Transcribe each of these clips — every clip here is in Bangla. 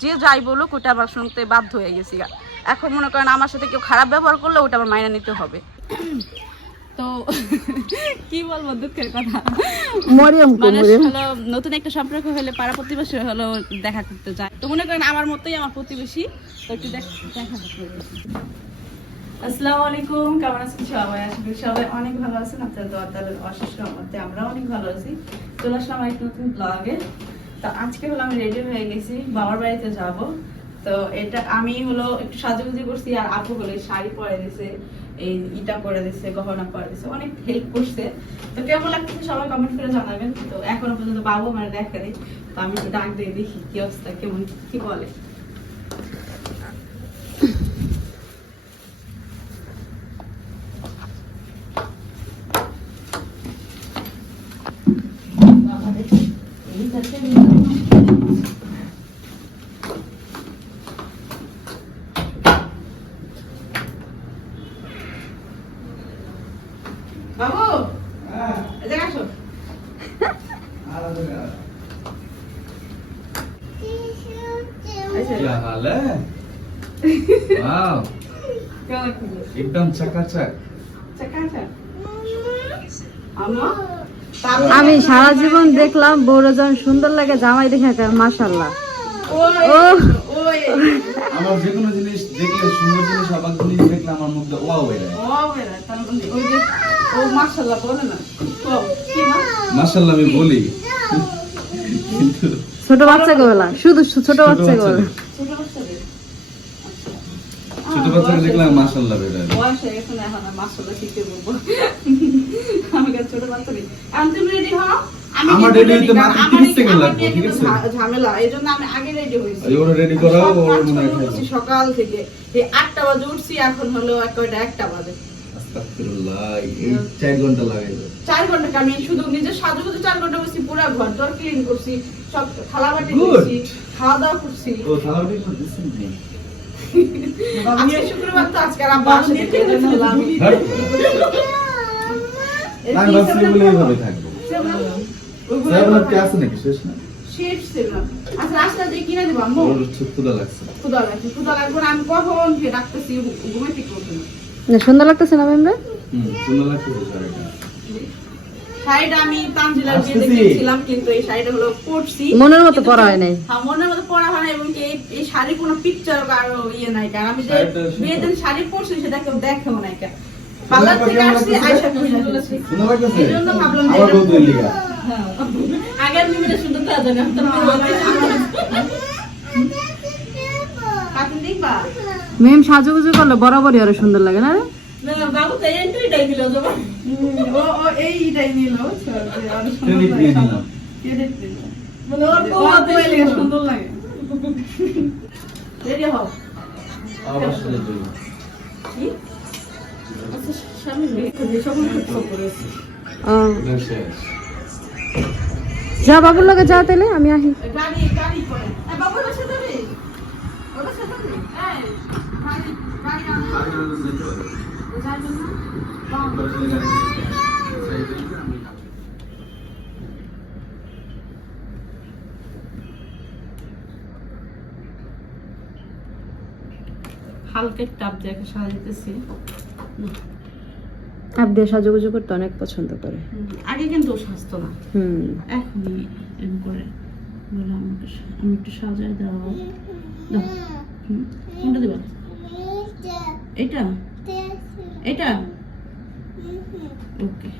যে যাই বলুক ওটা আবার শুনতে বাধ্য হয়ে গেছি এখন মনে করেন আমার সাথে কেউ খারাপ ব্যবহার করলে ওটা আমার মাইনে নিতে হবে। তো কি বলব দুঃখের কথা। মরিয়ম কো মানুষ হলো নতুন একটা সম্পর্ক হলে পাড়া প্রতিবেশী হলো দেখা করতে যায় তো মনে করেন আমার মতোই আমার প্রতিবেশী তো একটু দেখ-। আসসালামু আলাইকুম, কেমন আছেন সবাই? করি সবাই অনেক ভালো আছেন। আপনাদের দোয়া তালের অশেষ রহমতে আমরা অনেক ভালো আছি। চলে আসলাম একটা নতুন ব্লগে তো আজকে হলো আমি রেডি হয়ে গেছি, বাবার বাড়িতে যাব। তো এটা আমি হলো একটু সাজুগুজি করছি আর আপু হলো শাড়ি পরে দিছে, এই ইটা করে দিছে, গহনা পরে দিছে, অনেক হেল্প করছে। তো কেমন লাগতেছে সবাই কমেন্ট করে জানাবেন। তো এখনও পর্যন্ত বাবু আমার দেখা নেই, তো আমি ডাক দিয়ে দেখি কি অবস্থা, কেমন, কি বলে? એકદમ ચકાચક আমি সারা জীবন দেখলাম বউরা যখন সুন্দর লাগে জামাই দেখে মাসাল্লাহ আমার যে কোনো জিনিস দেখলে সুন্দর জিনিস আবার জিনিস দেখলে আমার মধ্যে ওয়া হয়ে যায়। মাসাল্লাহ আমি বলি। ছোট বাচ্চা গোলা শুধু ছোট বাচ্চা গোলা। ছোট। বাচ্চাকে বয়স মাশাআল্লাহ বের হয় বয়স হয়ে এখন মাশাআল্লাহ শিখতে বলব। আমি ছোট বাচ্চা নেই। এখন তুমি ready হও, আমি আমার হইতে মাত্র 30 সেকেন্ড লাগবে, ঠিক আছে? ঝামেলা আমি আগে রেডি ওরা রেডি করাও ওর মনে হয় সকাল থেকে এই আটটা বাজে উঠছি এখন হলো একটা বাজে আস্তাগফিরুল্লাহ এই 4 ঘণ্টা লাগে চার ঘণ্টা আমি শুধু নিজের সাজুগুজু চার ঘণ্টা পুরো ঘর দর ক্লিন করছি সব থালা বাটি. খাওয়া দাওয়া করছি ও শুক্রবার তো আজকে আব্বা আসেনি, এই জন্য হলো আমি। এই আমি কি ভাবছি সেভেন এইভাবে থাকব। Seven up? ওইগুলো সেভেন এবার কি আছে নাকি? শেষ না? শেষ সেভেন আচ্ছা রাস্তা দিয়ে কিনে দেবো আম্মু? ওর লাগছে। ক্ষুদা লাগছে ক্ষুদা লাগবে আমি কখন ঘুমে ঠিক না। সুন্দর লাগতেছে না মেমরে হুম সুন্দর লাগছে তো শাড়িটা শাড়িটা আমি তানজিলার বিয়েতে আসতেছি। কিন্তু এই শাড়িটা হলো পরছি। মনের মতো পরা হয় নাই। হ্যাঁ, মনের মতো পরা হয় না এবং এই- এই শাড়ি কোনো পিকচার কারও ইয়ে নাই কারণ আমি যে শাড়ি পরছি সেটা কেউ দেখেও নাই কেন পার্লার থেকে আসছি আয়সা খুঁজে তুলেছি এই জন্য ভাবলাম যে আমার এটা- বউ তুই লিগা। হ্যাঁ। আগের মিমিটা তো মেম সাজুগুজু করলে বরাবরই আরও সুন্দর লাগে না রে? বাবু তো এন্ট্রিটাই দিল জমা ও ও এইটাই নিল ক্রেডিট লাগে। দিয়ে দিলাম Credit মানে ওর বউ সুন্দর লাগে। রেডি হও। আবার সাথে তুই কি? আচ্ছা, যে করেছে। বাবুর লগে যা তাইলে আমি আহি। টাপ দিয়ে আপ দিয়ে সাজুগুজু করতে অনেক পছন্দ করে। আগে কিন্তু সাজতো না। হুম। এখনই এরকম করে বলে আমাকে আমি একটু সাজাই দাও। দাও কোনটা দিবা? এটা? এটা? ওকে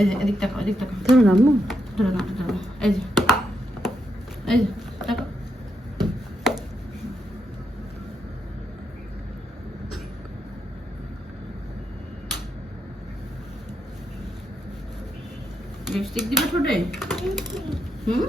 এই যে এদিক তাকাও এদিক তাকাও ধরো না ধরে ধরে এই যে এই যে তাকাও লিপস্টিক দিবে ঠোঁটে হুম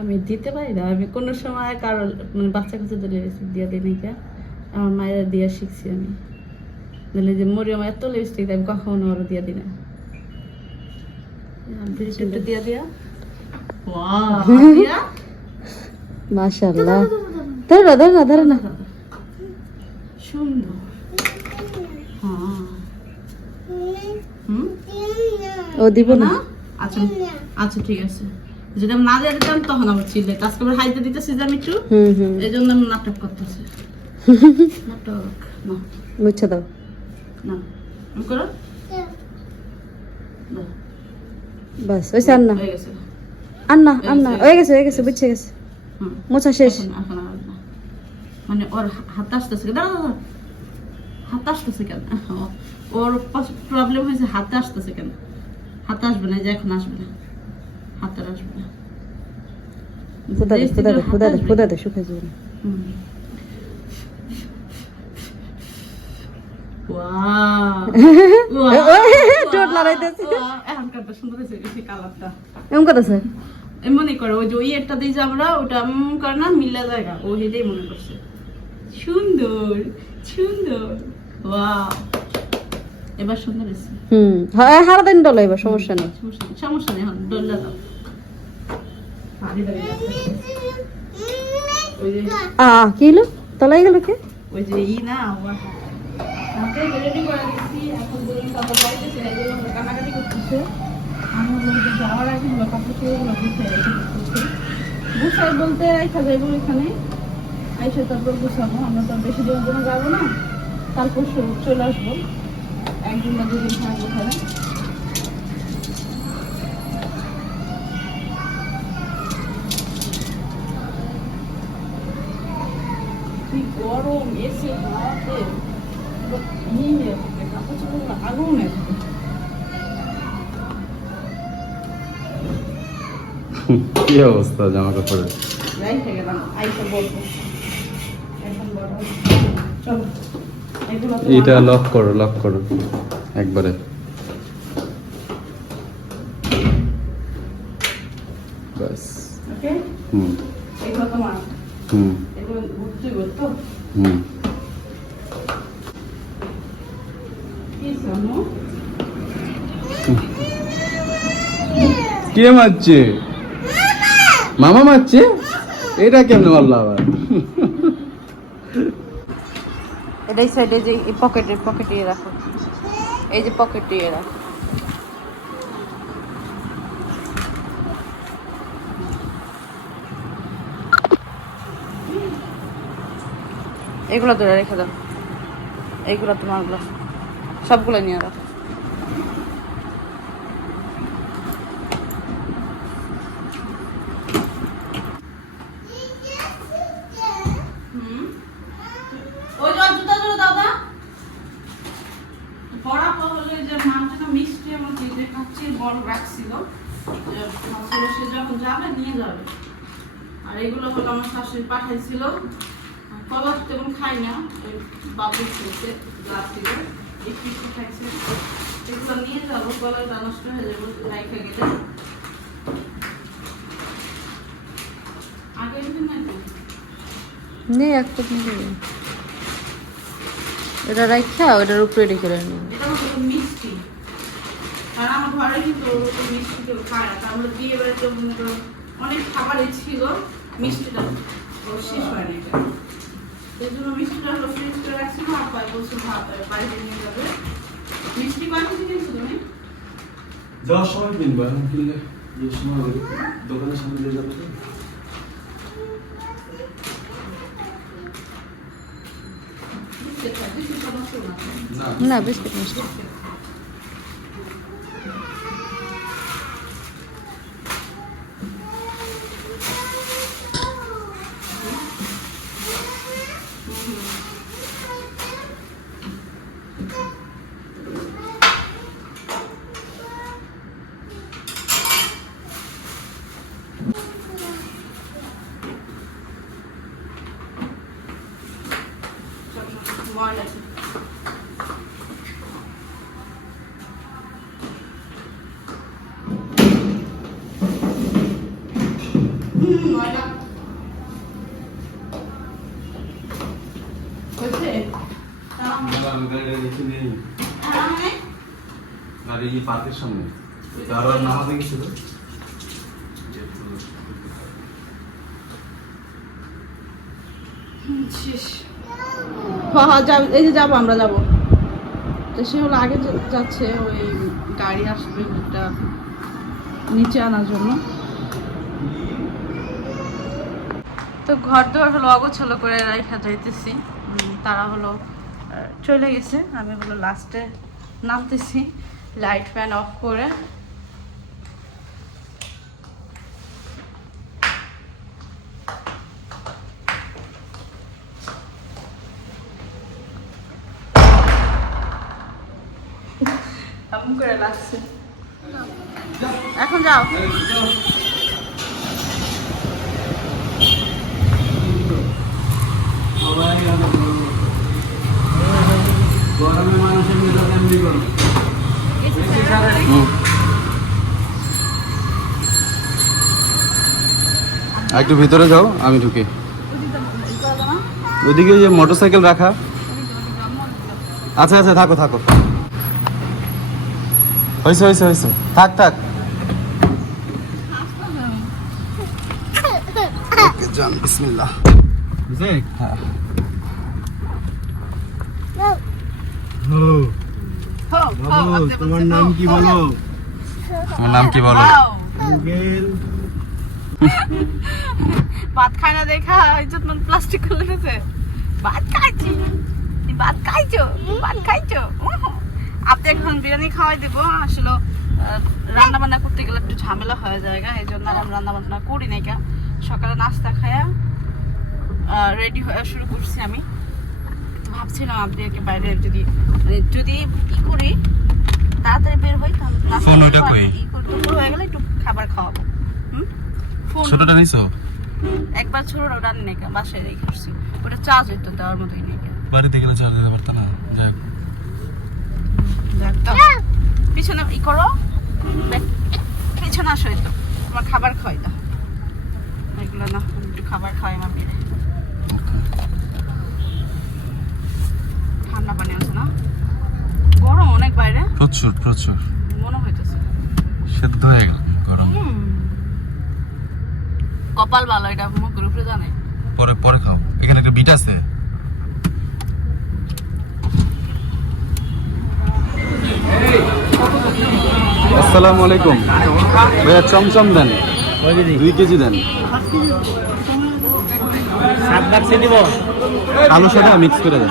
আমি দিতে পারি না আমি কোনো সময় কারও মানে বাচ্চা কাছে দিলে দিয়ে দিই নাকি আমার মায়ের দিয়ে শিখছি আমি দিলে যে মরিয়ম এত লিপস্টিক আমি কখনো ওরা দিয়ে দিই না দিয়ে দিয়া। ওয়াও। দিয়া মাশাআল্লাহ ধরো ধরো ধরো না। সুন্দর। হ্যাঁ। ও দিব না। আচ্ছা আচ্ছা ঠিক আছে। যদি আমি না দিয়ে দিতাম তখন আমার চিল্লে আজকে আবার হাইতে দিতেছি যে আমি একটু। এই জন্য আমি নাটক করতেছি। নাটক না দাও। না। করো। বাস ওই আর না গেছে। আর না আর না হয়ে গেছে হয়ে গেছে বুঝছে গেছে। মোছা শেষ। মানে ওর হাত আসতেছে কেন? দাঁড়া হাত আসতেছে কেন? ওর প্রবলেম হয়েছে হাতে আসতেছে কেন? হাতে আসবে না যে এখন আসবে না। হাতে আসবে না। ফুদা দে ফুদা দে ফুদা দে। ফুদা দে শুকাই যাবে না। ঠোঁট লড়াইতেছে। Wow! সুন্দর হয়েছে বেশি কালারটা এমন কথা মনে করে ওই যে ওই একটা দিয়ে যে আমরা ওটা করে না মিলা জায়গা ও হেটাই মনে করছে সুন্দর সুন্দর ওয়াও এবার সুন্দর হয়েছে হুম হ্যাঁ হারা দিন ডলো এবার সমস্যা নেই। সমস্যা নেই সমস্যা নেই এখন ডল্লা দাও। আ কি হলো? তলাই গেল কে? ওই যে ই না হাতে রেডি করে এখন বলুন যাইতেছে এগুলো আমরা কানাকাটি করতেছে। আমি বলতে যাওয়ার আগে হলো কাপড় রেখে দিতেছি গুছাই বলতে রেখা যাইব এখানে। আইসে তারপর গুছাবো, আমরা তো বেশি দিনের জন্য যাব না। তারপর চলে আসব। একদিন বা দুদিন থাকব কি গরম, এসে হাতে নিয়ে কাপড় চোপড়গুলো আগুন একদম কি অবস্থা জামা কাপড়ের? এটা লক করো লক করো একবারে বাস ওকে হুম এগুলো তোমার হুম এগুলো ঘুরতে ঘুরতো হুম কি সামু কে মারছে? মামা মারছে? এটা কেমনে মারলো আবার? এটাই সাইডে যে এই পকেটে পকেটে রাখো। এই যে পকেটে রাখো। এগুলো ধরে রেখে দাও। এইগুলো তোমারগুলো সবগুলো নিয়ে রাখো ওই যে ওর জুতা জুতো দাও না বড় হলে যে মাছটা মিষ্টি আমার যে কাছে বড় রাখছিল যে ভাবছিল সে যখন যাবে নিয়ে যাবে আর এগুলো হলো আমার শাশুড়ি পাঠাইছিল আর কলা তো তেমন খাই না বাবু খেয়েছে গ্লাস থেকে এই পিঠে খাইছে এগুলো নিয়ে যাব গলাটা নষ্ট হয়ে যাবে রাইখা গেলে আগে নেই একটা নিয়ে এটা রাখা ওটার উপরে রেখে নিও এটা হলো মিষ্টি। আর আমার ঘরে কিন্তু ওরকম মিষ্টি কেউ খায় না। তারপরে বিয়ে বাড়িতে অনেক খাবারই ছিল মিষ্টিটা। শেষ হয় না এটা এই জন্য মিষ্টিটা হলো ফ্রিজ করে রাখছি ভাত পাই বলছো ভাত বাড়িতে নিয়ে যাবে। মিষ্টি কয় কেজি কিনছো তুমি? যাওয়ার সময় কিনবো এখন কিনলে যে সময় দোকানের সামনে দিয়ে যাবে না বিস্কুট মিষ্টি। পার্কের সামনে। আরও নামাতে গেছিল। হ্যাঁ হ্যাঁ এই যে যাব, আমরা যাব। তো সে হলো আগে যাচ্ছে, ওই গাড়ি আসবে ওটা নিচে আনার জন্য। তো ঘর দুয়ার হলো অগোছলো করে রেখা যাইতেছি। তারা হলো চলে গেছে। আমি হলো লাস্টে নামতেছি। লাইট ফ্যান অফ করে। এমন করে লাগছে। এখন যাও গরমে মানুষের মেজাজ এমনি গরম একটু ভিতরে যাও আমি ঢুকি। ওইদিকে যে মোটরসাইকেল রাখা। আচ্ছা আচ্ছা থাকো থাকো। হয়েছে হয়েছে হয়েছে। থাক থাক। যান বিসমিল্লাহ। হ্যাঁ। তোমার নাম কি বলো? তোমার নাম কি বলো? ভাত খায় না দেখা এই জন্য প্লাস্টিক খুলে গেছে ভাত খাইছি ভাত খাইছো ভাত খাইছো। আপনি এখন বিরিয়ানি খাওয়াই দেব আসলে রান্না বান্না করতে গেলে একটু ঝামেলা হয়ে যায় গা, এই জন্য আর আমি রান্না বান্না করি নাই গা। সকালে নাস্তা খায়া রেডি হয়ে শুরু করছি আমি ভাবছিলাম আপনাদেরকে বাইরে যদি মানে যদি ই করি তাড়াতাড়ি বের হই তাহলে ফোন ওটা কই? দুপুর হয়ে গেলে একটু খাবার খাওয়াবো হুম ফোন ছোটটা নিছো একবার ছোট ওটা নেই বাসায় রেখে আসছি। ওটা চার্জ হইতো দেওয়ার মতোই নেই বাড়িতে গেলে চার্জ দিতে পারতো না? যাক। পিছনে ই করো। পিছনে আসো হইতো তোমার খাবার খাওয়াই দাও। এগুলো না একটু খাবার খাওয়াই আমার মেয়ে। ঠান্ডা পানি আছে না? গরম অনেক বাইরে। প্রচুর প্রচুর। মনে হইতেছে। সেদ্ধ হয়ে গেল গরম। হুম। কপাল ভালো এটা মুখের উপরে জানে। পরে পরে খাও। এখানে একটা বিট আছে। আসসালামু আলাইকুম। ভাইয়া চমচম দেন। দুই কেজি দেন। আলু সাদা মিক্স করে দেন।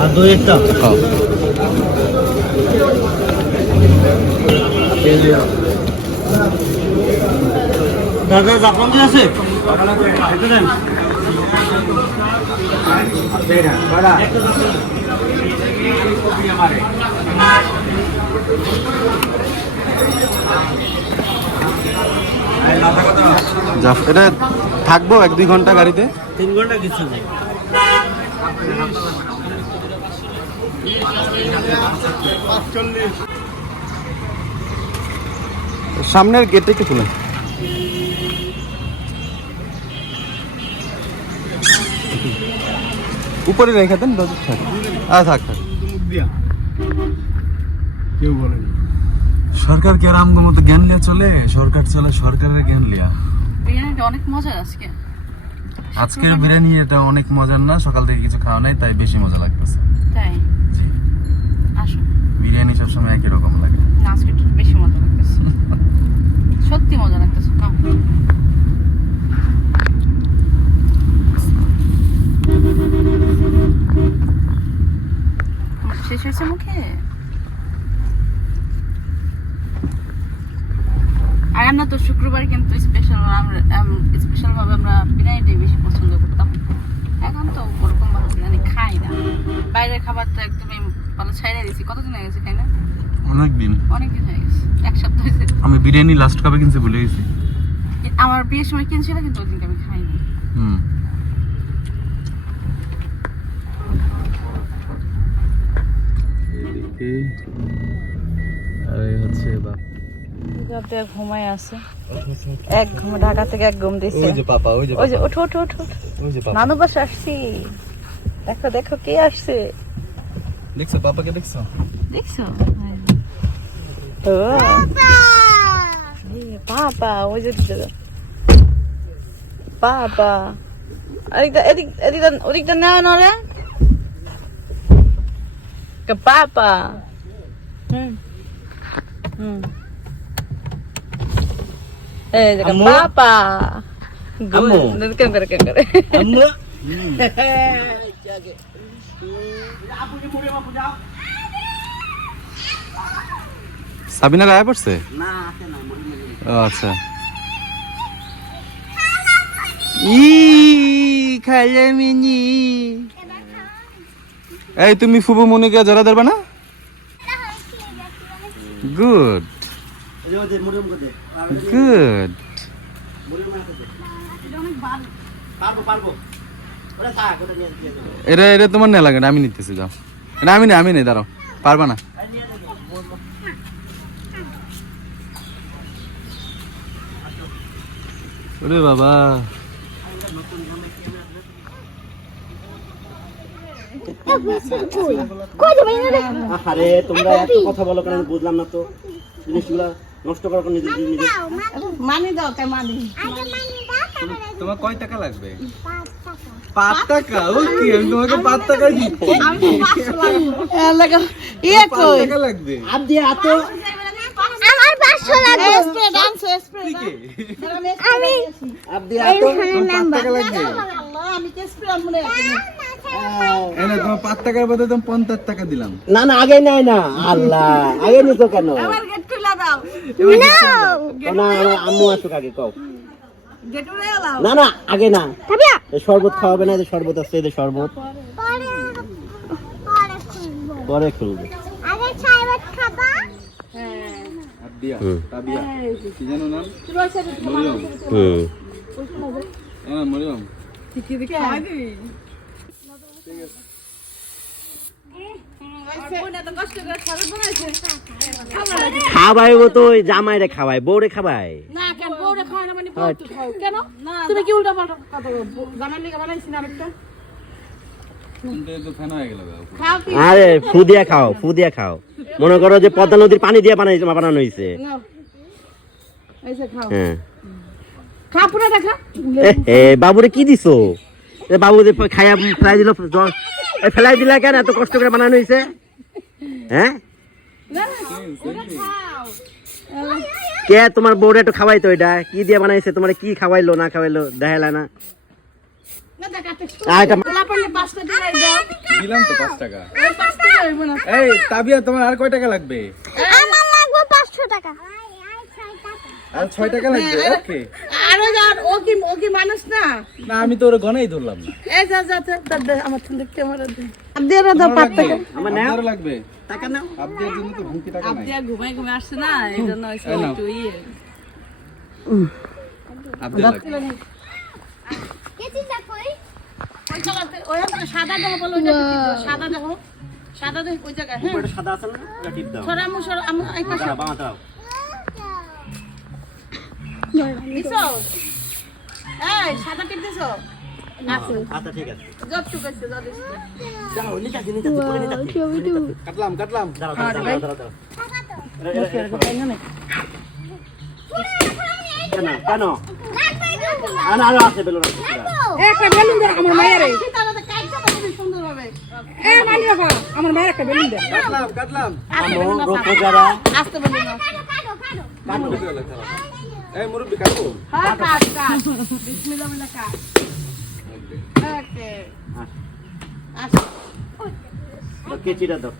আর দই একটা? দাদা জাপান আছে? এটা থাকব এক দুই ঘণ্টা গাড়িতে? তিন ঘণ্টা কিছু নেই। সামনের গেটটা একটু খুলে। উপরে রেখে দেন দাদু থাক আর থাক থাক। কেউ বলেনি। সরকার কি আর আমগো মতো জ্ঞান লিয়া চলে? সরকার চলে সরকারের জ্ঞান লিয়া। বিরিয়ানিটা অনেক মজার আজকে। আজকের বিরিয়ানি এটা অনেক মজার না? সকাল থেকে কিছু খাওয়া নাই তাই বেশি মজা লাগতেছে। তাই? বিরিয়ানি সবসময় একই রকম লাগে। না আজকে একটু বেশি মজা লাগতেছে। সত্যি মজা লাগতেছে নাও। মুখে? আর আমরা তো শুক্রবার কিন্তু স্পেশাল আমরা স্পেশাল ভাবে আমরা বিরিয়ানিটাই বেশি পছন্দ করতাম। এখন তো ওরকম ভাবে বিরিয়ানি খাই না। বাইরের খাবার তো একদমই ভালো ছাইড়া দিয়েছি কতদিন হয়ে গেছে খাই না? অনেক দিন অনেকদিন হয়ে গেছে। এক সপ্তাহ হয়েছে। আমি বিরিয়ানি লাস্ট কবে কিনছি ভুলে গেছি। আমার বিয়ের সময় কিনছিল কিন্তু ওই দিনকে আমি খাইনি হুম আরে হচ্ছে বাপ। ঘুমায় আছে। এক ঘুম ঢাকা থেকে এক ঘুম দিছে। ওই যে পাপা ওই যে ওই যে ওঠো ওঠো ওঠো ওই যে পাপা। নানু বাসা আসছি। দেখো দেখো কে আসছে? দেখছ পাপাকে দেখছ? দেখছ? ও। এই, ওই যে দিকে এদিকটা এদিক এদিকটা ওদিকটা নেওয়া নরে। বাবা হুম হুম এই দেখো আম্মু? বাবা আম্মু? গুড কেন করে কেন করে আম্মু সাবিনা রায় পড়ছে? না আসে না ও আচ্ছা। ই খাইলে মিনি এই তুমি ফুবু মনিকা জড়া ধরবা না? গুড। গুড এটা এটা তোমার না লাগে না, আমি নিতেছি যাও। না আমি নেই আমি নেই দাঁড়াও পারবা না? ওরে বাবা। আরে তোমরা এত কথা বলো কেন? আমি বুঝলাম না তো। জিনিসগুলা নষ্ট করার কোনো নিজে নিজে মানি দাও মানি? তোমার কয় টাকা লাগবে? পাঁচ টাকা? ওকে আমি তোমাকে পাঁচ টাকা দিচ্ছি। ইয়ে কই? টাকা লাগবে। হাত দিয়ে হাত তো আমার পাঁচশো লাগবে। স্প্রে ডান্স স্প্রে আমি হাত দিয়ে হাত তো তোমার পাঁচ টাকা লাগবে? আমি কে স্প্রে আনব না তোমার পাঁচ টাকার বদলে তুমি পঞ্চাশ টাকা দিলাম। না না আগে নাই না। আল্লাহ আগে নিতো কেন? গেট খুলে দাও। না আমার আম্মু আসুক আগে কও। না না আগে না। শরবত খাওয়াবে না যে শরবত আছে এই যে শরবত। পরে খুলবো। মরিয়ম। হ্যাঁ মরিয়ম তো ওই খাওয়াই বউরে খাওয়াই। মানে বউ তো খাও কেন? তুমি কি উল্টা পাল্টা কথা বলো? জানার লিগে বানাইছি না আরেকটা। কিন্তু তো ফেনা হয়ে গেল খাও কি? আরে ফু দিয়া খাও ফু দিয়া খাও। মনে করো যে পদ্মা নদীর পানি দিয়ে বানাই বানানো হয়েছে হ্যাঁ। বাবুরে কি দিছো? বাবু যে খাইয়া ফেলাই দিল ফেলাই দিলা কেন? এত কষ্ট করে বানানো হয়েছে হ্যাঁ? কে তোমার বউরে একটু খাওয়াইতো এটা? কি দিয়ে বানাইছে? তোমার কি খাওয়াইলো না খাওয়াইলো? দেখাইলা না। তোমার আর কয় টাকা লাগবে? আমার লাগবে পাঁচশো টাকা। আর ছয় টাকা লাগবে? ওকে আরও যার ও কি ও কি মানুষ না? না আমি তো ওর গনেই ধরলাম না। এই যা যা যা, দে, দে, আমার দে। আব্দিয়া দাও পাঁচ টাকা আমার নাও। আপনারও লাগবে। টাকা নাও। আপনার জন্য তো ভুকি টাকা নাই। আব্দিয়া ঘুমাই ঘুমাই আসছে না এই জন্য হইছে এই নাও। একটু ইয়ে। আপনার লাগবে। কেজি যা কই? ওই কালারতে ওই একটা সাদা দেখো বলো ওই দাও, সাদা দেখো সাদা দেখো ওই জায়গায় হ্যাঁ। সাদা আছে না? ওটা টিপ দাও। সরামু সরা আমি এই পাশে। দাও, দাও। কাটলাম কেন কেন আ, আরও আছে বেলুন একটা বেলুন দে আমার মায়ের সুন্দরভাবে এ মানি রাখা আমার মায়ের একটা বেলুন। দে কাটলাম। কাটলাম। আমো রোকো যারা আস্তে বেলুন এই মুরব্বি কাটবো হ্যাঁ কাট কাট। বিসমিল্লাহ বলে কাট। ওকে। কেচিটা দাও।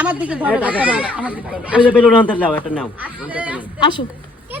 আমার দিকে আমার বেলুন আনতে দাও একটা নাও। আসো। এই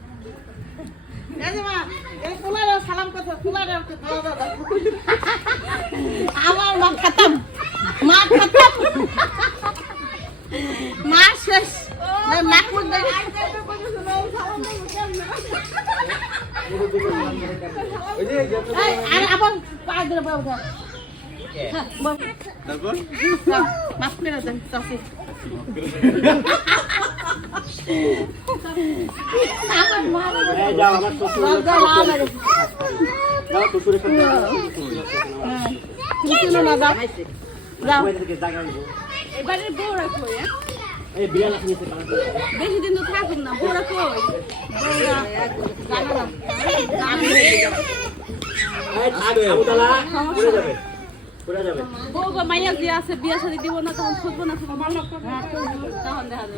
আমার মা খতম মা খতম। মা শেষ। নাক মুখ আরে আবার পায়ে ধরে বউ। তারপর? মাফ করে দেন বউ হ্যাঁ? মাইয়া যে আছে বিয়া শাদি দিব না তখন খুঁজবো না তখন দেখা যাবে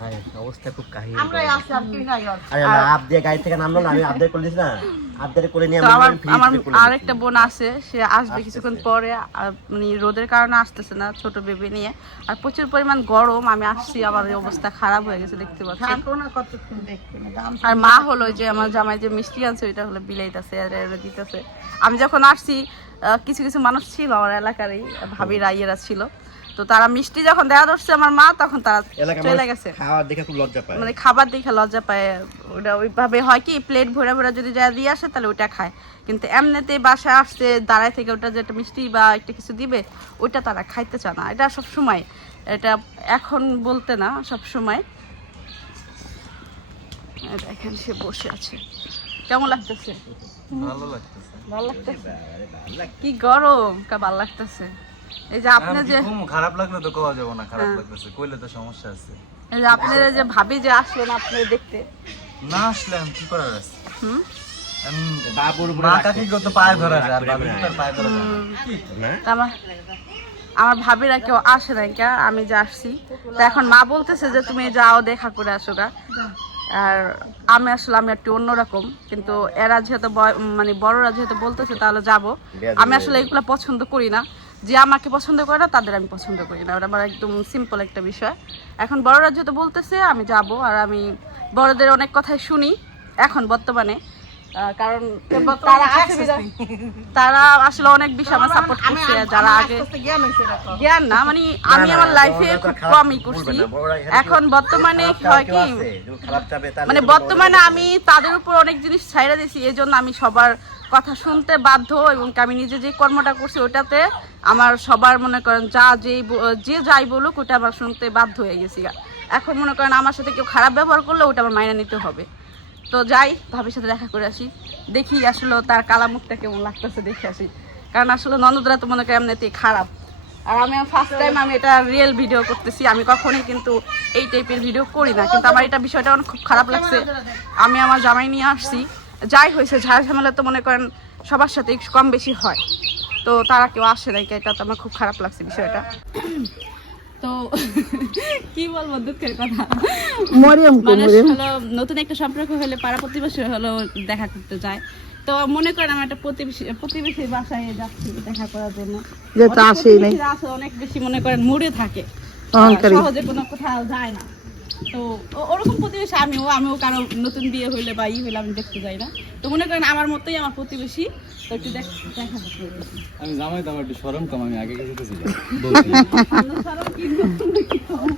হ্যাঁ অবস্থা খুব কাহিনী। আমরাই আছি আর কি নাই আর। আরে না আপ দিয়ে গাড়ি থেকে নামলো না আমি আপডেট করে দিছি না। আপডেট করে নিয়ে আমার আমার আরেকটা বোন আছে সে আসবে কিছুক্ষণ পরে মানে রোদের কারণে আসতেছে না ছোট বেবি নিয়ে। আর প্রচুর পরিমাণ গরম আমি আসছি আমার অবস্থা খারাপ হয়ে গেছে দেখতে পাচ্ছি। থাকো না কতক্ষণ দেখবে না দাম আর মা হলো যে আমার জামাই যে মিষ্টি আনছে ওইটা হলো বিলাইতেছে আর দিতেছে। আমি যখন আসছি আহ, কিছু কিছু মানুষ ছিল আমার এলাকারই ভাবিরা ইয়েরা ছিল। তো তারা মিষ্টি যখন দেওয়া ধরছে আমার মা তখন তারা চলে গেছে। খাওয়া দেখে খুব লজ্জা পায়। মানে খাবার দেখে লজ্জা পায়। ওটা ওইভাবে হয় কি প্লেট ভরে ভরে যদি যা দিয়ে আসে তাহলে ওইটা খায়। কিন্তু এমনিতে বাসায় আসছে দাঁড়ায় থেকে ওটা যে একটা মিষ্টি বা একটা কিছু দিবে ওইটা তারা খাইতে চায় না। এটা সব সময়। এটা এখন বলতে না সব সময়। এখানে সে বসে আছে। কেমন লাগতেছে? ভালো লাগতেছে। ভালো লাগতেছে। কি গরম কা ভালো লাগতেছে। এই যে আপনি যে খারাপ লাগলে তো কোয়া যাব না খারাপ হ্যাঁ। লাগতেছে কইলে তো সমস্যা আছে। এই যে আপনারা যে ভাবি যে আসলেন আপনারা দেখতে। না আসলে আমি কি করার আছে? হুম? বাবুর উপরে মা রাখছে। কাকি কত পায়ে ধরা যায় আর ঘুরে বাবু ঘুরে পায়ে ধরা যায়। না। না? আমার আমার ভাবিরা কেউ আসে নাই কে? আমি যে আসছি। তা এখন মা বলতেছে যে তুমি যাও দেখা করে আসো গা। আর আমি আসলে আমি একটু অন্যরকম। কিন্তু এরা যেহেতু মানে বড়রা যেহেতু বলতেছে তাহলে যাব। আমি আসলে এগুলো পছন্দ করি না। যে আমাকে পছন্দ করে না তাদের আমি পছন্দ করি না। ওটা আমার একদম সিম্পল একটা বিষয়। এখন বড়রা যেহেতু বলতেছে আমি যাব আর আমি বড়দের অনেক কথাই শুনি এখন বর্তমানে। কারণ তারা তারা আসলে অনেক বেশি আমার সাপোর্ট করছে যারা আগে জ্ঞান না মানে আমি আমার লাইফে খুব কমই করছি। এখানে বর্তমানে হয় কি মানে বর্তমানে আমি তাদের উপর অনেক জিনিস ছাইড়া দিয়েছি এই জন্য আমি সবার কথা শুনতে বাধ্য এবং আমি নিজে যে কর্মটা করছি ওটাতে আমার সবার মনে করেন যা যেই যে যাই বলুক ওটা আমার শুনতে বাধ্য হয়ে গেছি। এখন মনে করেন আমার সাথে কেউ খারাপ ব্যবহার করলে ওটা আমার মাইনে নিতে হবে। তো যাই, ভাবির সাথে দেখা করে আসি। দেখি আসলে তার কালামুখটা কেমন লাগতেছে দেখে আসি। কারণ আসলে ননদরা তো মনে করেন এমনিতেই খারাপ। আর আমি ফার্স্ট টাইম আমি এটা রিয়েল ভিডিও করতেছি। আমি কখনোই কিন্তু এই টাইপের ভিডিও করি না। কিন্তু আমার এটা বিষয়টা অনেক খুব খারাপ লাগছে। আমি আমার জামাই নিয়ে আসছি। যাই হয়েছে ঝাড় ঝামেলা তো মনে করেন সবার সাথে একটু কম বেশি হয়। তো তারা কেউ আসে নাই এটা তো আমার খুব খারাপ লাগছে বিষয়টা। তো তো কি বলব দুঃখের কথা? মরিয়ম মানুষ হলো নতুন একটা সম্পর্ক হলে পাড়া প্রতিবেশী হলো দেখা করতে যায়। তো মনে করেন আমি একটা প্রতিবেশী প্রতিবেশীর বাসায় যাচ্ছি দেখা করার জন্য। যে তো অনেক আসেই নাই। অনেক বেশি মনে করেন মুড়ে থাকে। সহজে কোনো কোথাও যায় না। তো ওরকম প্রতিবেশী আমিও আমিও কারও নতুন বিয়ে হইলে বা ই হইলে আমি দেখতে যাই না। তো মনে করেন আমার মতোই আমার প্রতিবেশী তো একটু দেখ- আমি জামাই তো আমার একটু সরম কম আমি আগে কিছু ছিলাম আমরা ছাড়াও কি নতুন কি কম?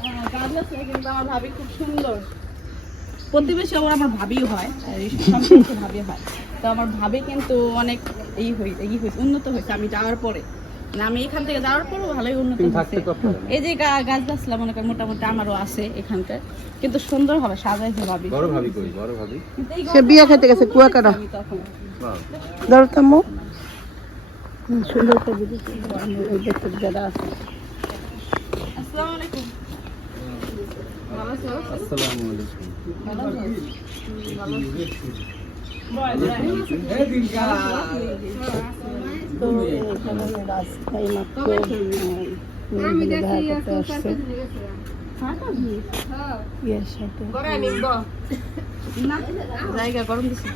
আহ, গাছ আছে কিন্তু আমার ভাবি খুব সুন্দর প্রতিবেশী আবার আমার ভাবিও হয়। ভাবি হয় তো আমার ভাবি কিন্তু অনেক এই হই এই হয়েছে উন্নত হয়েছে আমি যাওয়ার পরে। না আমি এখান থেকে যাওয়ার পরেও ভালোই উন্নত কত এই যে গাছ গাছলা মনে করেন মোটামুটি আমারও আছে এখানকার কিন্তু সুন্দর হবে সাজাইছে ভাবি। বড় ভাবি কই? বড় ভাবি? সে বিয়ে খেতে গেছে কুয়াকাটা। তখন বাহ। ধরতাম সুন্দর দিয়েছে ওই দেখতে যারা আছে আসসালামু আলাইকুম। ভালো আছো? আসসালামু আলাইকুম। ভালো আছো? বয়, তো এখানে জায়গা গরম দিছে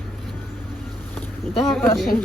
দেখা করছেন